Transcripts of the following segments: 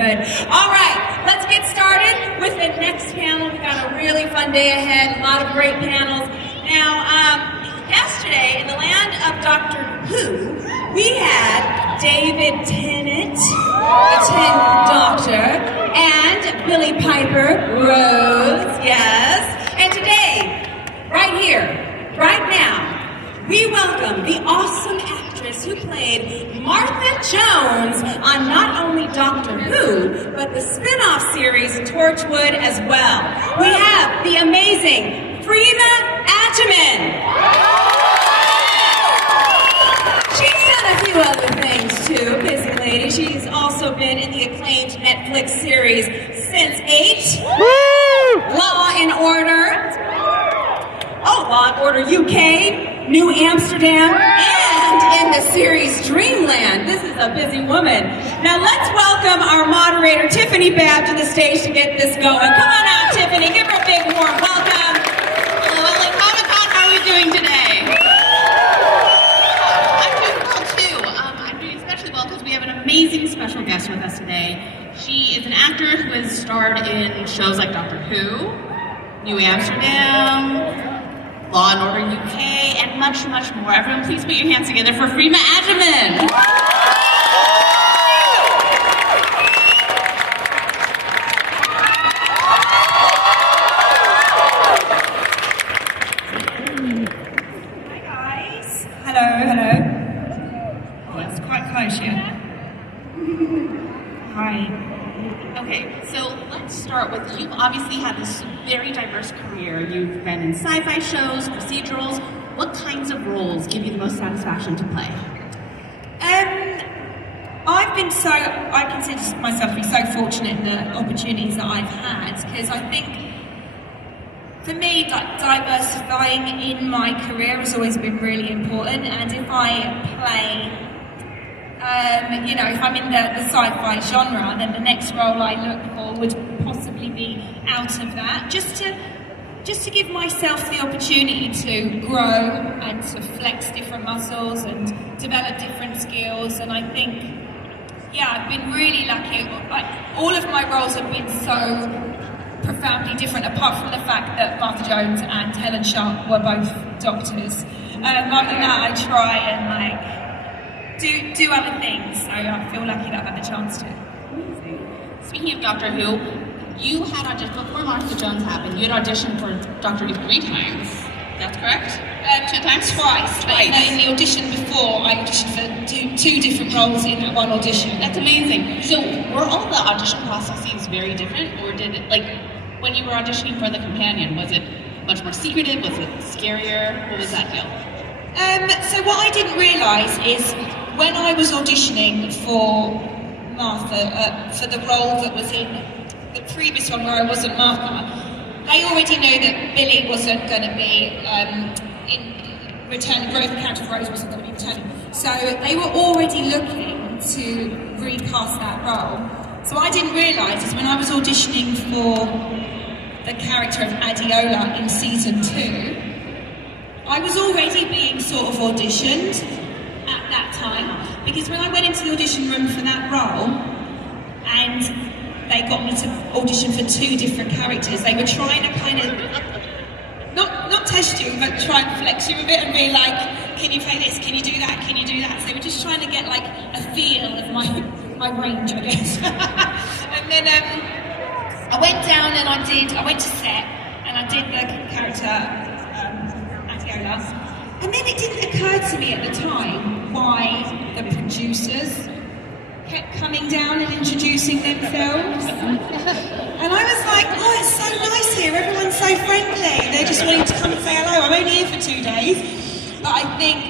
good. All right, let's get started with the next panel. We've got a really fun day ahead, a lot of great panels. Now, yesterday, in the land of Doctor Who, we had David Tennant, the 10th Doctor, and Billie Piper Rose, yes. And today, right here, right now, we welcome the awesome actress who played Martha Jones on not only Doctor Who, but the spin-off series Torchwood as well. We have the amazing Freema Agyeman. She's done a few other things too, busy lady. She's also been in the acclaimed Netflix series Sense8, Law and Order, Law and Order UK, New Amsterdam, and in the series Dreamland. This is a busy woman. Now let's welcome our moderator, Tiffany Babb, to the stage to get this going. Come on out, Tiffany. Give her a big warm welcome. Hello, LA Comic-Con. How are we doing today? I'm doing well, too. I'm doing especially well because we have an amazing special guest with us today. She is an actor who has starred in shows like Doctor Who, New Amsterdam, Law and Order UK, and much, much more. Everyone, please put your hands together for Freema Agyeman. Hi, guys. Hello. Oh, that's quite close here. Hi. Okay, so let's start with, you've obviously had this very diverse career. You've been in sci-fi shows, procedurals. What kinds of roles give you the most satisfaction to play? I consider myself to be so fortunate in the opportunities that I've had, because I think, for me, diversifying in my career has always been really important, and if I play if I'm in the sci-fi genre, then the next role I look for would possibly be out of that, just to give myself the opportunity to grow and to flex different muscles and develop different skills. And I think, I've been really lucky. All of my roles have been so profoundly different, apart from the fact that Martha Jones and Helen Sharp were both doctors. Other than that, I try and do other things, so I feel lucky that I've had the chance to. Amazing. Speaking of Doctor Who, you had auditioned, before Martha Jones happened, you had auditioned for Doctor Who 3 times. That's correct? 2 times? Twice. In the audition before, I auditioned for two different roles in that one audition. That's amazing. So were all the audition processes very different, or did it, when you were auditioning for the companion, was it much more secretive? Was it scarier? What was that feel? So what I didn't realise is, when I was auditioning for Martha, for the role that was in the previous one where I wasn't Martha, they already knew that Billie wasn't going to be in return. Rose, the character of Rose, wasn't going to be returning. So they were already looking to recast that role. So what I didn't realise is when I was auditioning for the character of Adiola in season 2, I was already being sort of auditioned at that time, because when I went into the audition room for that role and they got me to audition for 2 different characters, they were trying to kind of not test you, but try and flex you a bit and be like, can you play this, can you do that, can you do that? So they were just trying to get like a feel of my range, I guess. And then I went down and I went to set and I did the character Adiola. And then it didn't occur to me at the time why the producers kept coming down and introducing themselves. And I was like, oh, it's so nice here, everyone's so friendly. They're just wanting to come and say hello. I'm only here for 2 days. But I think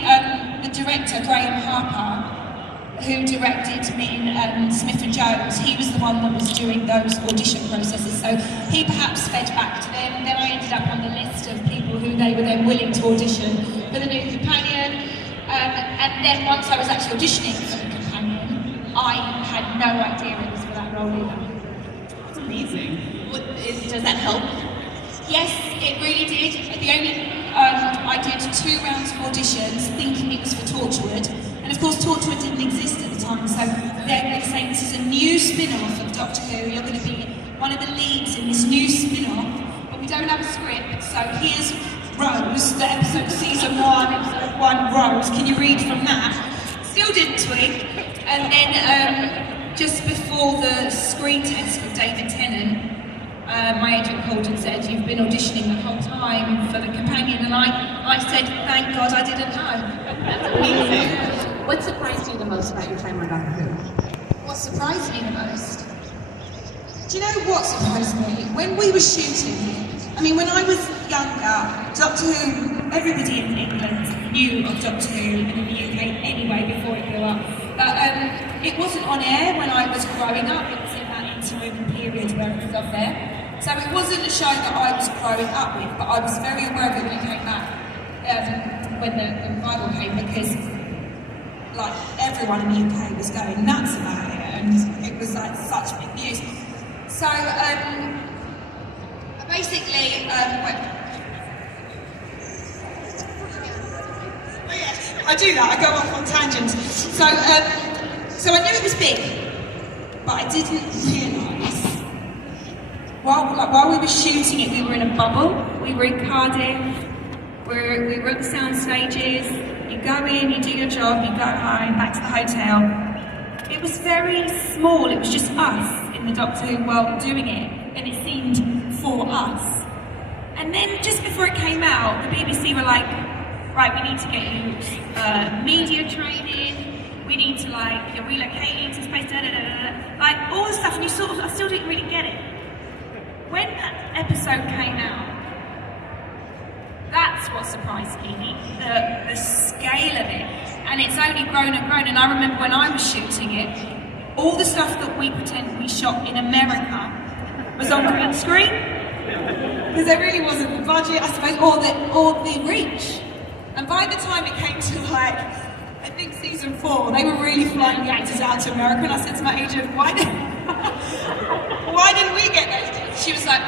the director, Graham Harper, who directed me in Smith & Jones, he was the one that was doing those audition processes. So he perhaps fed back to them, and then I ended up on the list of people who they were then willing to audition for the new companion. And then once I was actually auditioning for the companion, I had no idea it was for that role either. That's amazing. Does that help? Yes, it really did. I did 2 rounds of auditions thinking it was for Torchwood, and And of course, Torchwood didn't exist at the time, so they're saying this is a new spin-off of Doctor Who. You're going to be one of the leads in this new spin-off, but we don't have a script, so here's Rose, the episode season 1, episode 1, Rose. Can you read from that? Still didn't tweet. And then just before the screen test with David Tennant, my agent called and said, "You've been auditioning the whole time for the companion," and I said, "Thank God I didn't know." That's amazing. What surprised you the most about your time on Doctor Who? What surprised me the most? Do you know what surprised me? When we were shooting, I mean, when I was younger, Doctor Who, everybody in England knew of Doctor Who and in the UK anyway before it blew up. But it wasn't on air when I was growing up. It was in that interim period where it was up there. So it wasn't a show that I was growing up with, but I was very aware of it when it came back, when the revival came, because like everyone in the UK was going nuts about it, and it was like such big news. So basically, I do that. I go off on tangents. So I knew it was big, but I didn't realise. While we were shooting it, we were in a bubble. We were in Cardiff. We were at the sound stages. You go in, you do your job, you go home, back to the hotel. It was very small. It was just us in the Doctor Who world doing it, and it seemed for us. And then just before it came out, the BBC were like, "Right, we need to get you media training. We need to you're relocating to space, like all the stuff." And I still didn't really get it. When that episode came out, that's what surprised me, the scale of it. And it's only grown and grown. And I remember when I was shooting it, all the stuff that we pretend we shot in America was on green screen. Because there really wasn't the budget, I suppose, or the reach. And by the time it came to I think season 4, they were really flying the actors out to America, and I said to my agent, why didn't we get those deals? She was like,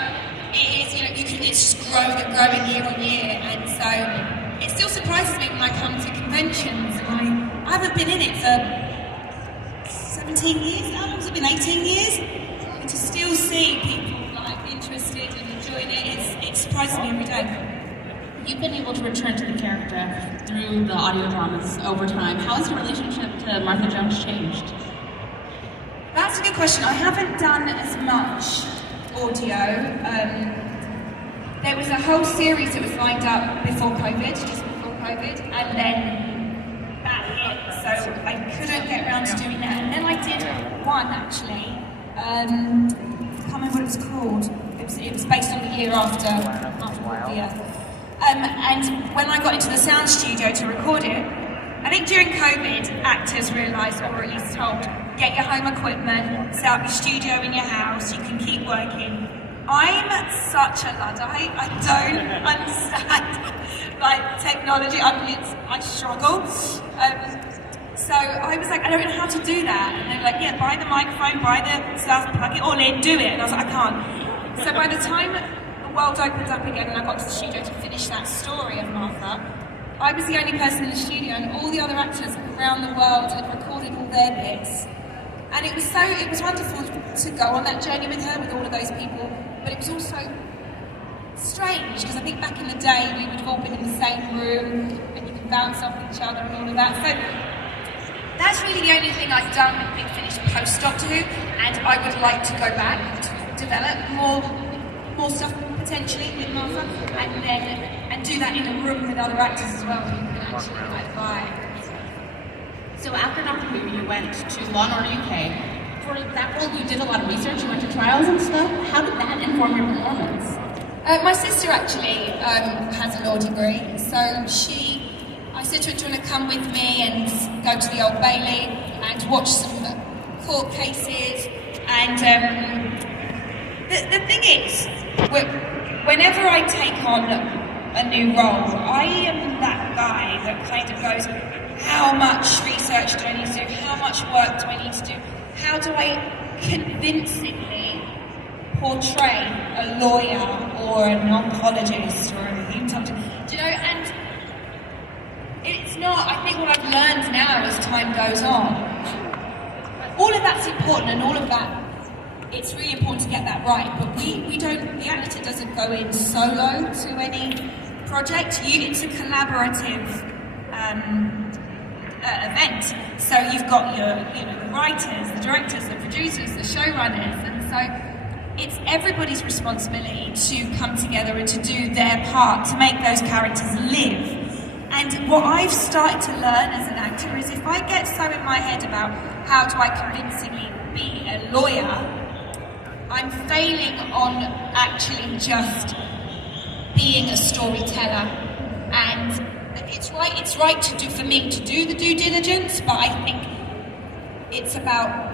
it is, it's just growing and growing year on year, and so it still surprises me when I come to conventions, and I haven't been in it for 17 years, how long has it been, 18 years? And to still see people interested and enjoying it surprises me every day. You've been able to return to the character through the audio dramas over time. How has your relationship to Martha Jones changed? That's a good question. I haven't done as much audio. There was a whole series that was lined up before COVID, just before COVID, and then that hit, so I couldn't get around to doing that. And then I did one, actually. I can't remember what it was called. It was based on the year after Warrior. And when I got into the sound studio to record it, I think during COVID, actors realised, or at least told, get your home equipment, set up your studio in your house, you can keep working. I'm such a Luddite, I don't understand technology, I struggle. So I was like, I don't know how to do that. And they're like, yeah, buy the microphone, buy the stuff, plug it all in, do it. And I was like, I can't. So by the time the world opened up again and I got to the studio to finish that story of Martha, I was the only person in the studio, and all the other actors around the world had recorded all their bits. And it was wonderful to go on that journey with her, with all of those people, but it was also strange, because I think back in the day we would have all been in the same room and you can bounce off each other and all of that. So that's really the only thing I've done with Big Finish post Doctor Who, and I would like to go back to develop more stuff potentially with Martha, and do that in a room with other actors as well, who can actually vibe. So after Doctor Who, you went to Law & Order UK. For that role, you did a lot of research, you went to trials and stuff. How did that inform your performance? My sister actually has a law degree, so I said to her, do you want to come with me and go to the Old Bailey and watch some court cases? And the thing is, whenever I take on a new role, I am that guy that kind of goes, how much research do I need to do? How much work do I need to do? How do I convincingly portray a lawyer or an oncologist or a hematologist? Do you know, and it's know what, I think what I've learned now as time goes on, all of that's important and all of that, it's really important to get that right, but we don't, the actor doesn't go in solo to any project. It's a collaborative event. So you've got the writers, the directors, the producers, the showrunners, and so it's everybody's responsibility to come together and to do their part to make those characters live. And what I've started to learn as an actor is if I get so in my head about how do I convincingly be a lawyer, I'm failing on actually just being a storyteller. And it's right to do for me to do the due diligence, but I think it's about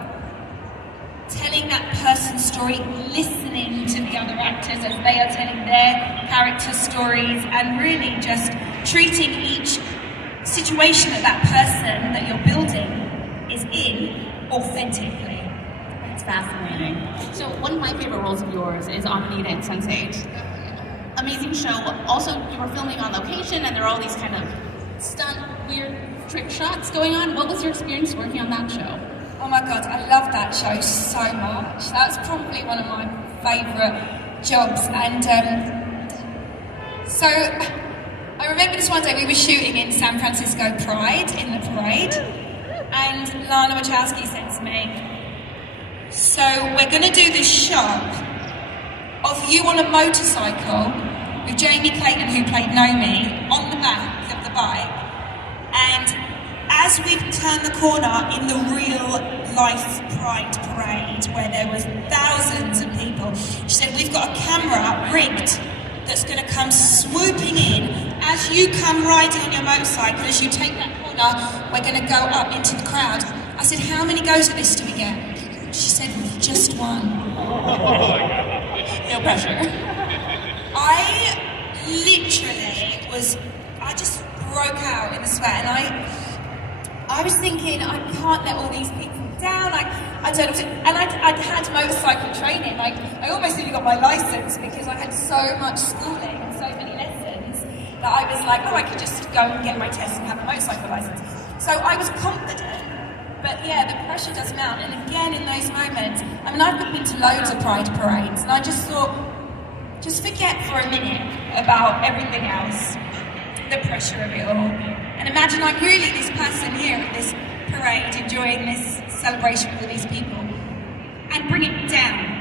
telling that person's story, listening to the other actors as they are telling their character stories, and really just treating each situation that person that you're building is in authentically. It's fascinating. So one of my favorite roles of yours is on Anita and Sense8. Amazing show. Also, you were filming on location, and there are all these kind of stunt, weird trick shots going on. What was your experience working on that show? Oh my God, I love that show so much. That's probably one of my favourite jobs. And so I remember this one day we were shooting in San Francisco Pride, in the parade, and Lana Wachowski said to me, so we're going to do this shot of you on a motorcycle with Jamie Clayton, who played Nomi, on the back of the bike, and as we've turned the corner in the real life Pride parade where there was thousands of people, she said, we've got a camera rigged that's going to come swooping in as you come riding on your motorcycle. As you take that corner, we're going to go up into the crowd. I said, how many goes at this do we get? She said, just one. No pressure. I just broke out in the sweat, and I was thinking, I can't let all these people down. I don't know, and I'd had motorcycle training. I almost nearly got my license because I had so much schooling and so many lessons that I was like, oh, I could just go and get my test and have a motorcycle license. So I was confident, but yeah, the pressure does mount. And again, in those moments, I mean, I've been to loads of Pride parades, and I just thought, just forget for a minute about everything else, the pressure of it all. And imagine I'm really this person here at this parade, enjoying this celebration with all these people, and bring it down.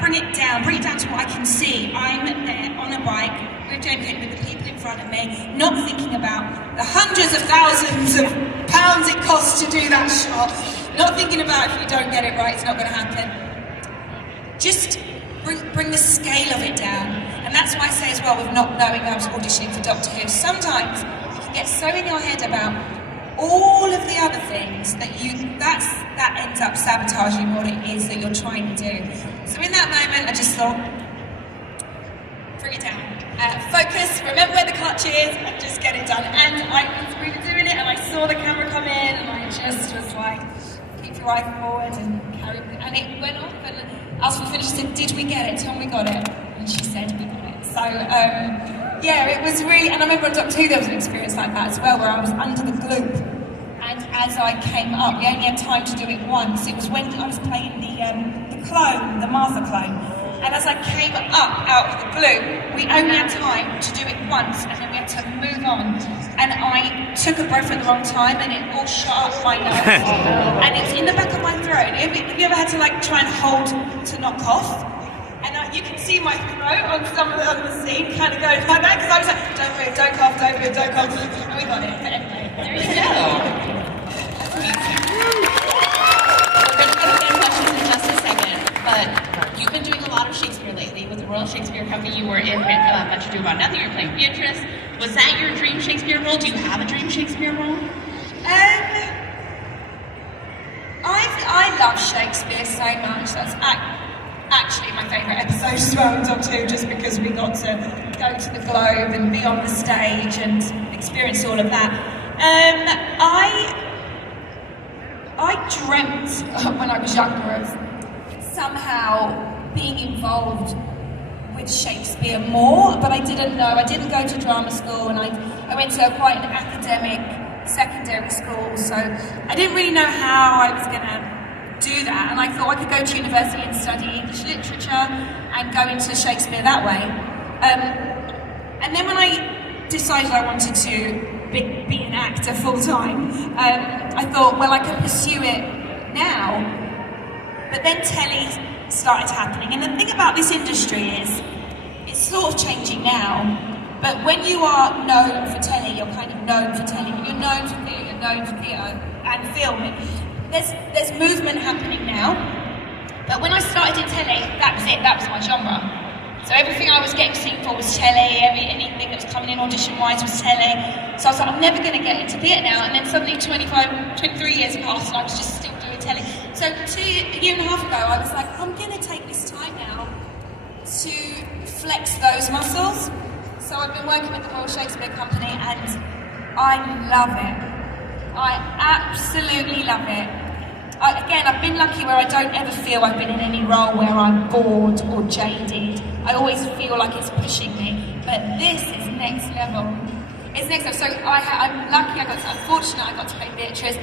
Bring it down to what I can see. I'm there on a bike with Jamie Clayton, with the people in front of me, not thinking about the hundreds of thousands of pounds it costs to do that shot, not thinking about if you don't get it right, it's not going to happen. Just bring the scale of it down. And that's why I say as well, with not knowing I was auditioning for Doctor Who, sometimes you can get so in your head about all of the other things that that ends up sabotaging what it is that you're trying to do. So in that moment, I just thought, bring it down. Focus, remember where the clutch is, and just get it done. And we were doing it, and I saw the camera come in, and I just was like, keep your eye forward and carry it. And it went off, and as we finished, she said, did we get it? Tell me we got it. And she said, we got it. So, yeah, it was really, and I remember on Doctor Who there was an experience like that as well, where I was under the gloop, and as I came up, we only had time to do it once. It was when I was playing the clone, the Martha clone, and as I came up out of the gloop, we only had time to do it once, and then we had to move on. And I took a breath at the wrong time, and it all shut up my nose, and it's in the back of my throat. Have you ever had to try and hold to not cough? And you can see my throat on some of the scene kind of going like that, because I was like, don't move, don't cough, don't move, don't cough. And we got it. But anyway, there you go. We're going to get to questions in just a second, but you've been doing a lot of Shakespeare lately. With the Royal Shakespeare Company, you were in Much Ado About Nothing, you were playing Beatrice. Was that your dream Shakespeare role? Do you have a dream Shakespeare role? I love Shakespeare so much. That's actually my favourite episode as well in Doctor Who, just because we got to go to the Globe and be on the stage and experience all of that. I dreamt when I was younger of somehow being involved with Shakespeare more, but I didn't know. I didn't go to drama school, and I went to quite an academic secondary school, so I didn't really know how I was going to do that, and I thought I could go to university and study English literature and go into Shakespeare that way. And then when I decided I wanted to be an actor full-time, I thought, well, I could pursue it now, but then telly started happening. And the thing about this industry is, it's sort of changing now, but when you are known for telly, you're kind of known for telly. When you're known for theatre, you're known for theatre and film. There's movement happening now, but when I started in telly, that was it, that was my genre. So everything I was getting seen for was telly, anything that was coming in audition-wise was telly. So I was like, I'm never going to get into theatre now, and then suddenly 23 years passed and I was just still doing telly. So a year and a half ago, I was like, I'm going to take this time now to flex those muscles. So I've been working with the Royal Shakespeare Company and I love it. I absolutely love it. Again, I've been lucky where I don't ever feel I've been in any role where I'm bored or jaded. I always feel like it's pushing me, but this is next level. It's next level. So I'm lucky, I'm fortunate I got to play Beatrice.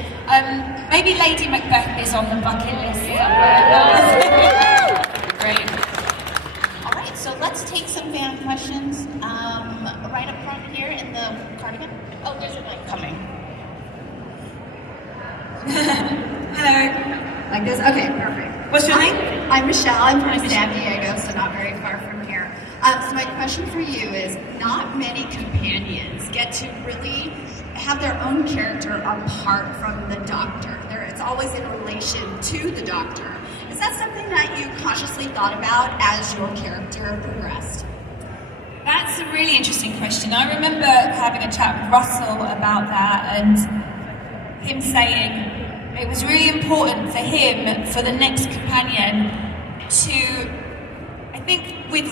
Maybe Lady Macbeth is on the bucket list. Great. All right, so let's take some fan questions. Right up front here in the cardigan. Oh, there's a mic coming. Hello. Like this? Okay, perfect. What's your name? I'm Michelle. I'm from San Diego, so not very far from here. So my question for you is, not many companions get to really have their own character apart from the doctor. It's always in relation to the doctor. Is that something that you consciously thought about as your character progressed? That's a really interesting question. I remember having a chat with Russell about that and him saying it was really important for him, for the next companion, to, I think with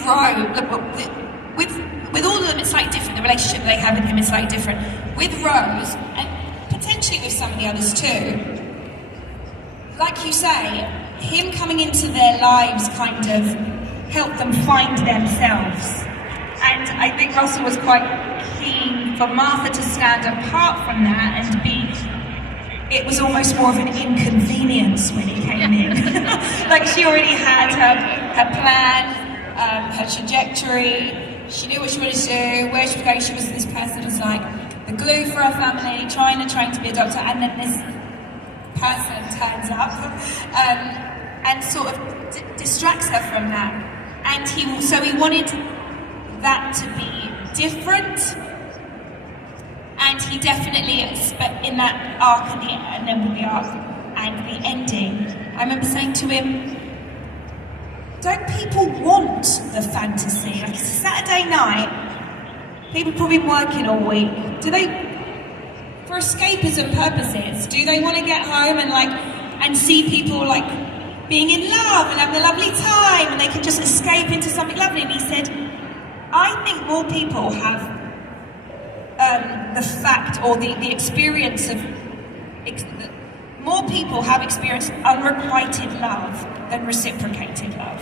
with all of them it's slightly different, the relationship they have with him is slightly different. With Rose, and potentially with some of the others too, like you say, him coming into their lives kind of helped them find themselves. And I think Russell was quite keen for Martha to stand apart from that and it was almost more of an inconvenience when he came in. Like she already had her plan, her trajectory, she knew what she wanted to do, where she was going. She was this person who's like the glue for her family, trying to be a doctor, and then this person turns up and sort of distracts her from that. And he wanted that to be different, and he definitely, in that arc and then with the arc and the ending, I remember saying to him, don't people want the fantasy? Like it's a Saturday night, people have probably been working all week. Do they, for escapism purposes, do they want to get home and see people like being in love and having a lovely time and they can just escape into something lovely? And he said, I think more people have the fact or the experience of, more people have experienced unrequited love than reciprocated love.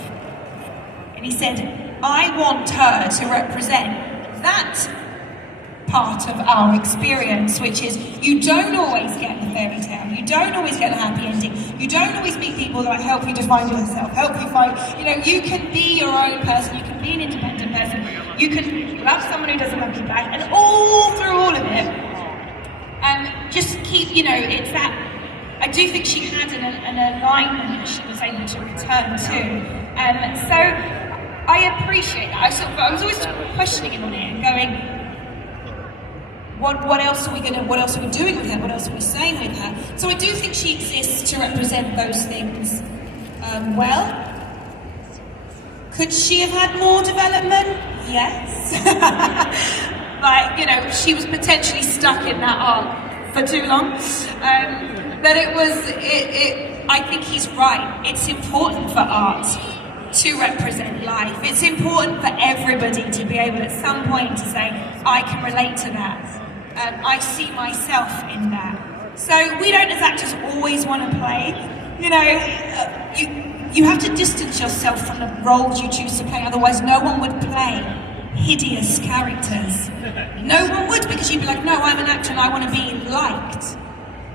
And he said, I want her to represent that part of our experience, which is you don't always get the fairy tale, you don't always get the happy ending, you don't always meet people that help you define yourself, help you find, you can be your own person, you can be an independent person, you can love someone who doesn't love you back, and all through all of it, and just keep, it's that, I do think she had an alignment that she was able to return to, so I appreciate that. I was always questioning him on it and going, what else are we doing with her? What else are we saying with her? So I do think she exists to represent those things well. Could she have had more development? Yes. But, she was potentially stuck in that arc for too long. But I think he's right. It's important for art to represent life. It's important for everybody to be able at some point to say, I can relate to that. I see myself in that. So we don't as actors always want to play. You have to distance yourself from the roles you choose to play, otherwise no one would play hideous characters. No one would, because you'd be like, no, I'm an actor and I want to be liked.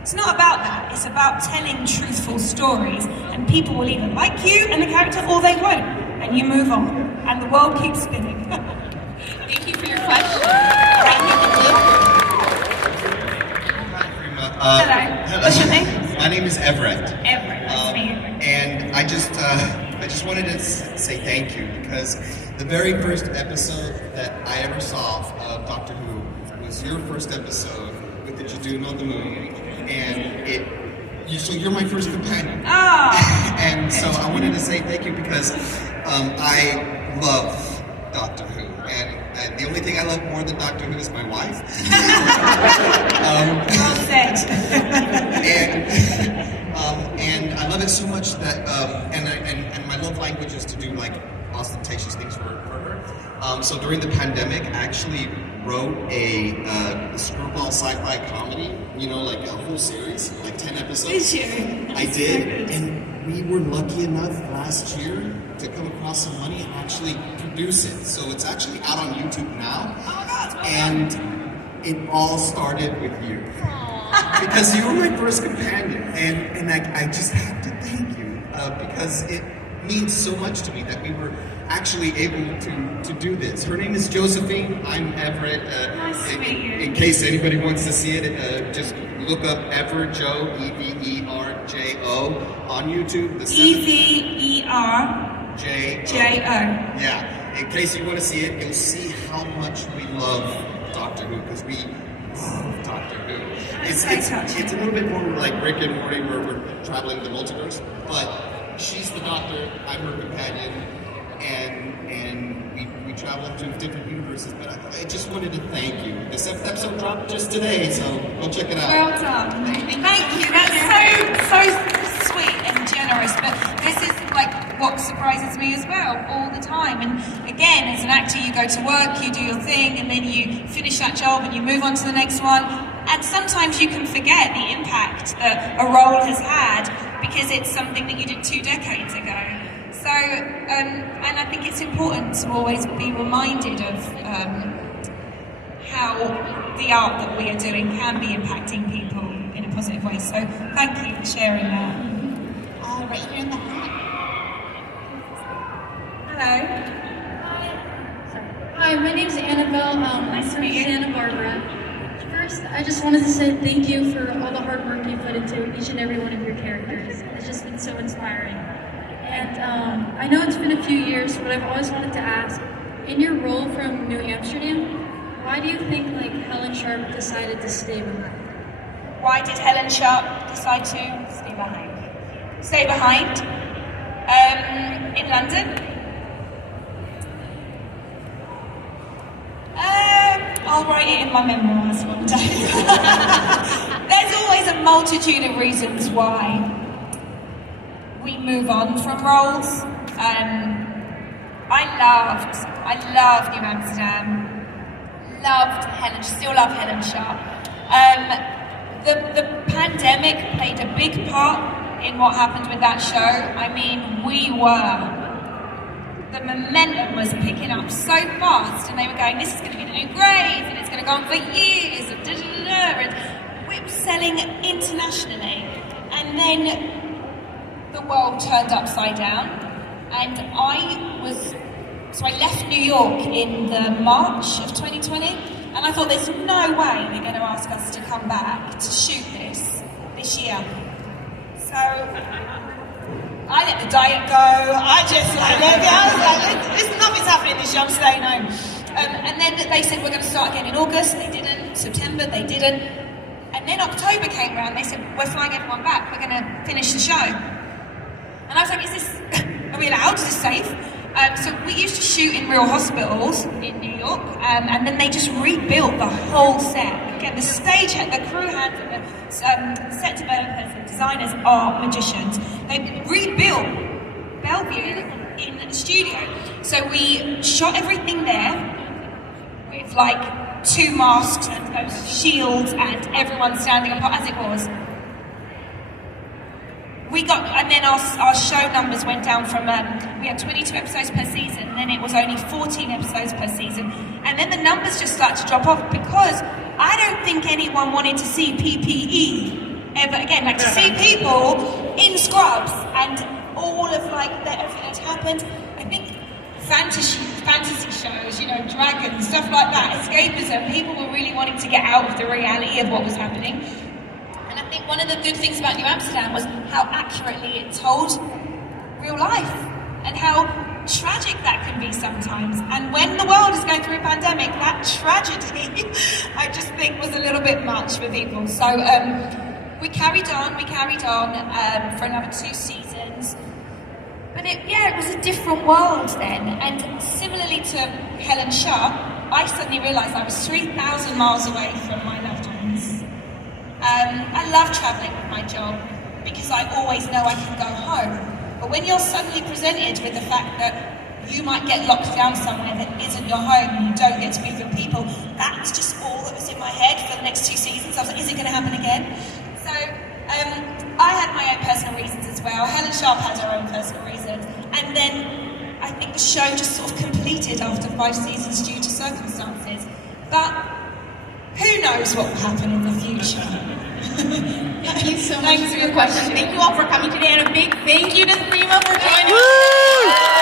It's not about that. It's about telling truthful stories, and people will either like you and the character or they won't, and you move on, and the world keeps spinning. Thank you for your question. Hello. What's your name? My name is Everett. Everett. Nice to meet you. And I just wanted to say thank you, because the very first episode that I ever saw of Doctor Who was your first episode with the Jadoon on the Moon, and so you're my first companion. Oh. And so I wanted to say thank you, because I love Doctor Who, and the only thing I love more than Doctor Who is my wife. Well said. And I love it so much that and my love language is to do like ostentatious things for her. So during the pandemic, I actually wrote a screwball sci-fi comedy, like a whole series, like 10 episodes. Did you? I did, and we were lucky enough last year to come across some money and actually produce it. So it's actually out on YouTube now. And it all started with you. Because you were my first companion, and I just have to thank you, because it means so much to me that we were actually able to do this. Her name is Josephine. I'm Everett. Nice to meet you. In case anybody wants to see it, just look up Everjo, Everjo, on YouTube. Everjo. Yeah. In case you want to see it, you'll see how much we love Doctor Who, because we love Doctor Who. It's a little bit more like Rick and Morty, where we're traveling the multiverse, but she's the Doctor, I'm her companion, and we travel to different universes. But I just wanted to thank you. This episode dropped just today, so go check it out. Well done. Thank you. That's so sweet and generous. But this is like what surprises me as well all the time. And again, as an actor, you go to work, you do your thing, and then you finish that job and you move on to the next one. And sometimes you can forget the impact that a role has had because it's something that you did 2 decades ago. So, and I think it's important to always be reminded of how the art that we are doing can be impacting people in a positive way. So thank you for sharing that. Right here in the hat. Hello. Hi, my name is Annabelle. Nice to meet you. Santa Barbara. First, I just wanted to say thank you for all the hard work you put into each and every one of your characters. It's just been so inspiring. And I know it's been a few years, but I've always wanted to ask, in your role from New Amsterdam, why do you think Helen Sharp decided to stay behind? Why did Helen Sharp decide to stay behind? Stay behind? In London? I'll write it in my memoirs one day. There's always a multitude of reasons why we move on from roles. I loved New Amsterdam. Still love Helen Sharp. The pandemic played a big part in what happened with that show. I mean, the momentum was picking up so fast, and they were going, this is going to be the new Grey's, and it's going to go on for years, and we were selling internationally. And then the world turned upside down, and I left New York in the March of 2020, and I thought there's no way they're going to ask us to come back to shoot this year. So I let the diet go. I was like, nothing's happening this year, I'm staying home. And then they said, we're going to start again in August. They didn't. September, they didn't. And then October came around. They said, we're flying everyone back. We're going to finish the show. And I was like, are we allowed? Is this safe? So we used to shoot in real hospitals in New York, and then they just rebuilt the whole set. Again, the stage, the crew had, the set developers, the designers are magicians. They rebuilt Bellevue in the studio. So we shot everything there with 2 masks and those shields and everyone standing apart as it was. and then our show numbers went down from, we had 22 episodes per season, then it was only 14 episodes per season. And then the numbers just started to drop off because I don't think anyone wanted to see PPE ever again. Like to see people in scrubs and all of like everything that happened. I think fantasy shows, you know, dragons, stuff like that, escapism, people were really wanting to get out of the reality of what was happening. And I think one of the good things about New Amsterdam was how accurately it told real life and how tragic that can be sometimes. And when the world is going through a pandemic, that tragedy, I just think was a little bit much for people. So we carried on for another 2 seasons. But it was a different world then. And similarly to Helen Sharp, I suddenly realised I was 3,000 miles away from my loved ones. I love travelling with my job because I always know I can go home. But when you're suddenly presented with the fact that you might get locked down somewhere that isn't your home and you don't get to be with people, that was just all that was in my head for the next 2 seasons. I was like, is it going to happen again? So I had my own personal reasons as well. Helen Sharp had her own personal reasons. And then I think the show just sort of completed after 5 seasons due to circumstances. But who knows what will happen in the future? Thank you so much for your question. Thank you all for coming today, and a big thank you to Freema for joining us.